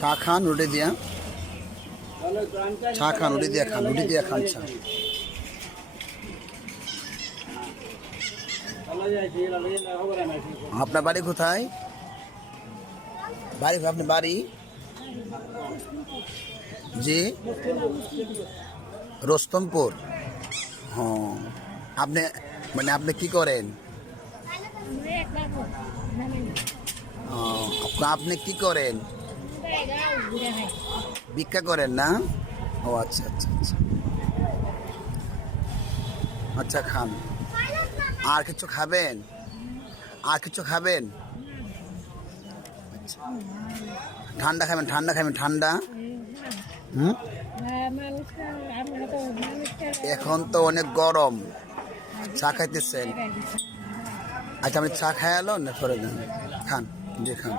চা খান রুটি দিয়া, চা খান রুটি দিয়া খান, রুটি দিয়া খান চা। আপনার বাড়ি কোথায়? বাড়ি আপনার বাড়ি? জি, রোস্তমপুর। হ্যাঁ, আপনি মানে আপনি কি করেন? আপনি কি করেন? ভিক্ষা করেন না? ও আচ্ছা আচ্ছা আচ্ছা, আচ্ছা খান। আর কিছু খাবেন? আর কিছু খাবেন? আচ্ছা। ঠান্ডা খাবেন, ঠান্ডা খাবেন, ঠান্ডা। হুম, এখন তো অনেক গরম, চা খাইতেছেন। আচ্ছা, আপনি চা খাই আলো না পরে দেন, খান, জি খান।